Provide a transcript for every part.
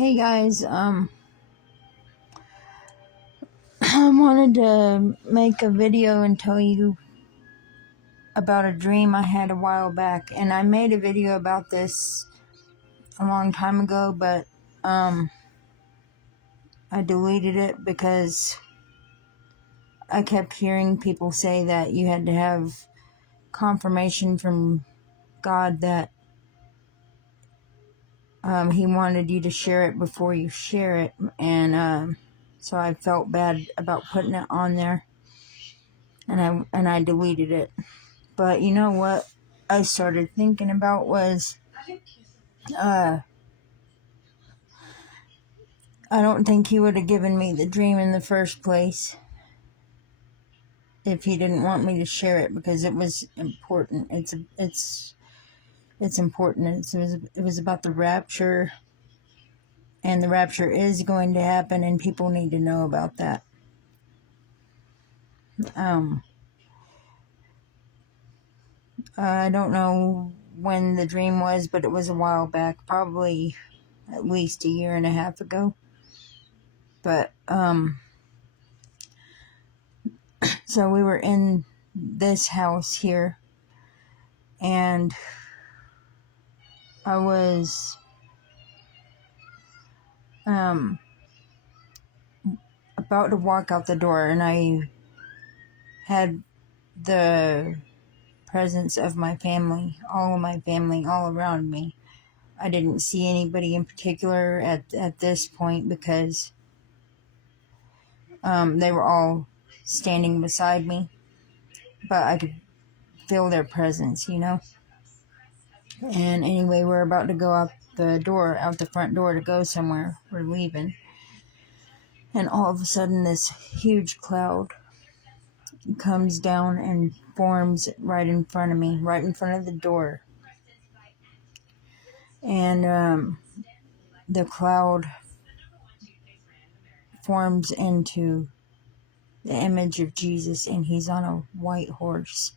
Hey guys, I wanted to make a video and tell you about a dream I had a while back, and I made a video about this a long time ago, but I deleted it because I kept hearing people say that you had to have confirmation from God that He wanted you to share it before you share it, and so I felt bad about putting it on there, and I deleted it. But you know what I started thinking about was, I don't think He would have given me the dream in the first place if He didn't want me to share it, because it was important. It's important. It was about the rapture, and the rapture is going to happen, and people need to know about that. I don't know when the dream was, but it was a while back, probably at least a year and a half ago. But so we were in this house here, and I was about to walk out the door, and I had the presence of my family, all of my family, all around me. I didn't see anybody in particular at this point, because they were all standing beside me, but I could feel their presence, you know. And anyway, we're about to go out the front door to go somewhere. We're leaving. And all of a sudden, this huge cloud comes down and forms right in front of me, right in front of the door. And the cloud forms into the image of Jesus, and He's on a white horse.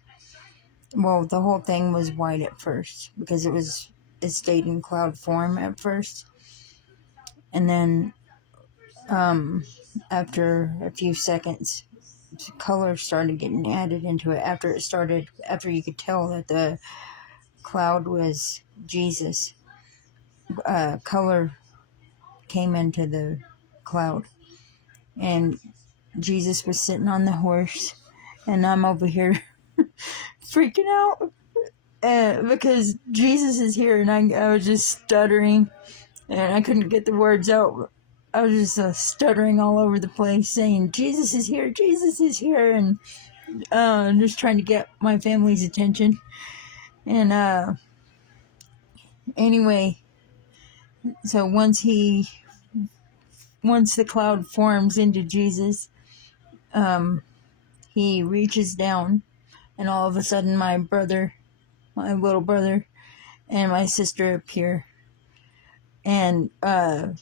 Well, the whole thing was white at first, because it stayed in cloud form at first. And then, after a few seconds, color started getting added into it. After you could tell that the cloud was Jesus, color came into the cloud, and Jesus was sitting on the horse, and I'm over here freaking out because Jesus is here, and I was just stuttering, and I couldn't get the words out. I was just stuttering all over the place, saying, Jesus is here, and just trying to get my family's attention. And anyway, so once the cloud forms into Jesus, He reaches down, and all of a sudden my little brother, and my sister appear. And I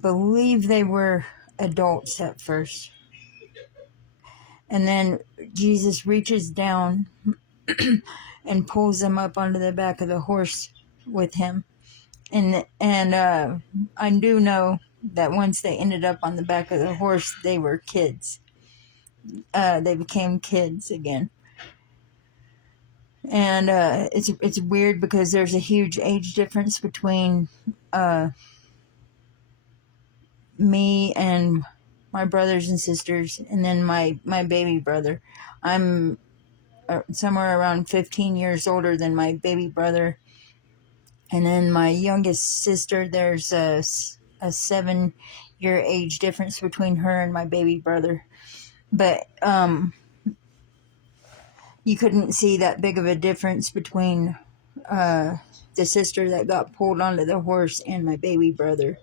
believe they were adults at first. And then Jesus reaches down and pulls them up onto the back of the horse with Him. And I do know that once they ended up on the back of the horse, they were kids. They became kids again. And it's weird, because there's a huge age difference between me and my brothers and sisters, and then my baby brother. I'm somewhere around 15 years older than my baby brother. And then my youngest sister, there's a 7-year age difference between her and my baby brother. But you couldn't see that big of a difference between the sister that got pulled onto the horse and my baby brother.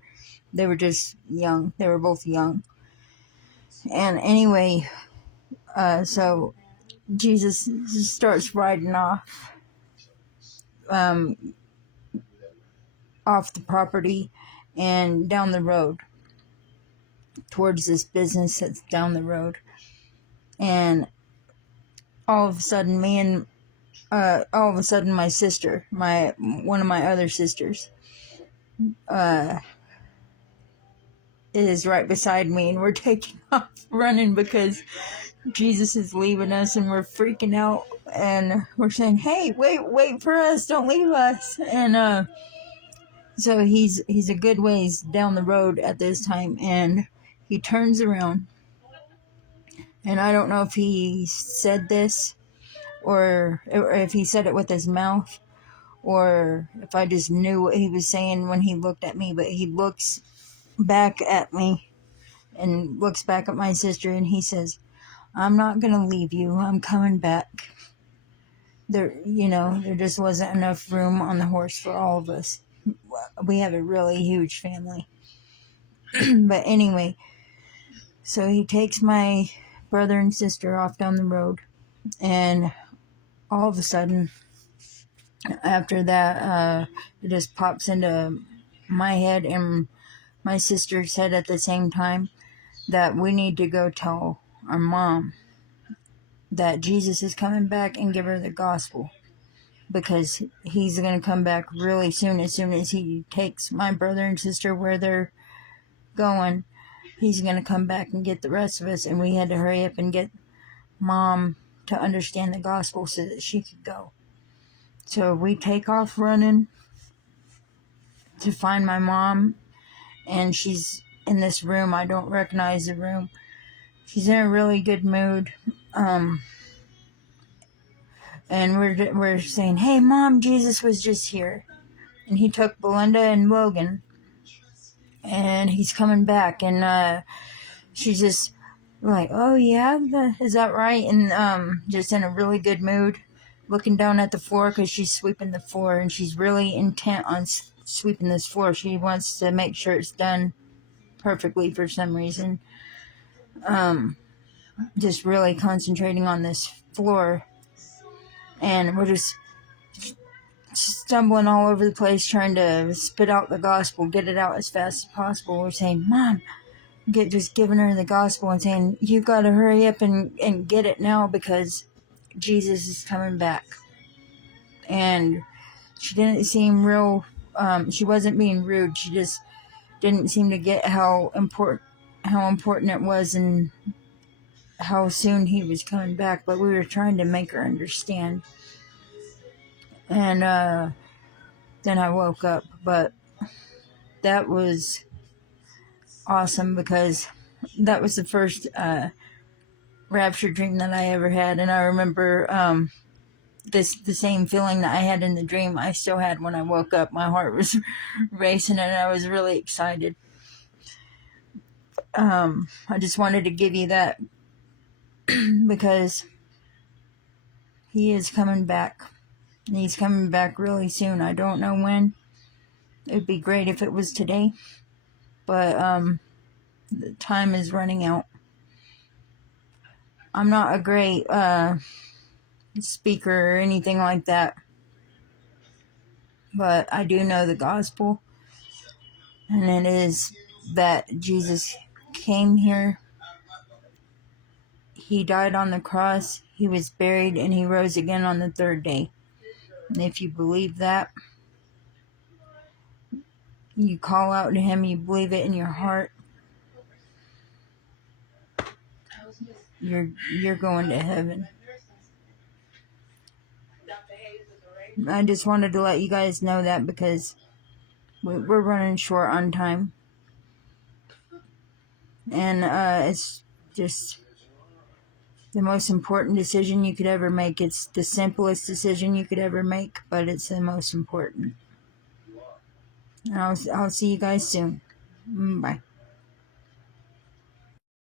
They were just young. They were both young. And anyway, so Jesus starts riding off the property and down the road towards this business that's down the road. And all of a sudden, my sister, one of my other sisters, is right beside me, and we're taking off running because Jesus is leaving us, and we're freaking out, and we're saying, "Hey, wait for us! Don't leave us!" And so he's a good ways down the road at this time, and he turns around, and I don't know if he said this or if he said it with his mouth, or if I just knew what he was saying when he looked at me, but he looks back at me and looks back at my sister, and he says, "I'm not going to leave you. I'm coming back." There just wasn't enough room on the horse for all of us. We have a really huge family. But anyway, so he takes my brother and sister off down the road, and all of a sudden, after that, it just pops into my head and my sister's head at the same time that we need to go tell our mom that Jesus is coming back and give her the gospel, because he's going to come back really soon. As soon as he takes my brother and sister where they're going, he's going to come back and get the rest of us, and we had to hurry up and get mom to understand the gospel so that she could go. So we take off running to find my mom, and she's in this room. I don't recognize the room. She's in a really good mood. And we're saying, "Hey, Mom, Jesus was just here. And he took Belinda and Logan. And he's coming back." And she's just like, "Oh, yeah? Is that right?" And just in a really good mood, looking down at the floor because she's sweeping the floor. And she's really intent on sweeping this floor. She wants to make sure it's done perfectly for some reason. Just really concentrating on this floor. And we're just stumbling all over the place trying to spit out the gospel, get it out as fast as possible. We're saying, "Mom," just giving her the gospel and saying, "You got to hurry up and get it now because Jesus is coming back." And she didn't seem real, she wasn't being rude. She just didn't seem to get how important it was and how soon he was coming back, but we were trying to make her understand. And then I woke up, but that was awesome because that was the first rapture dream that I ever had. And I remember the same feeling that I had in the dream I still had when I woke up. My heart was racing and I was really excited. I just wanted to give you that because he is coming back. And he's coming back really soon. I don't know when. It would be great if it was today. But the time is running out. I'm not a great speaker or anything like that. But I do know the gospel. And it is that Jesus came here. He died on the cross. He was buried and he rose again on the third day. And if you believe that, you call out to him, you believe it in your heart, you're going to heaven. I just wanted to let you guys know that because we're running short on time. And it's just the most important decision you could ever make. It's the simplest decision you could ever make, but it's the most important. And I'll see you guys soon. Bye.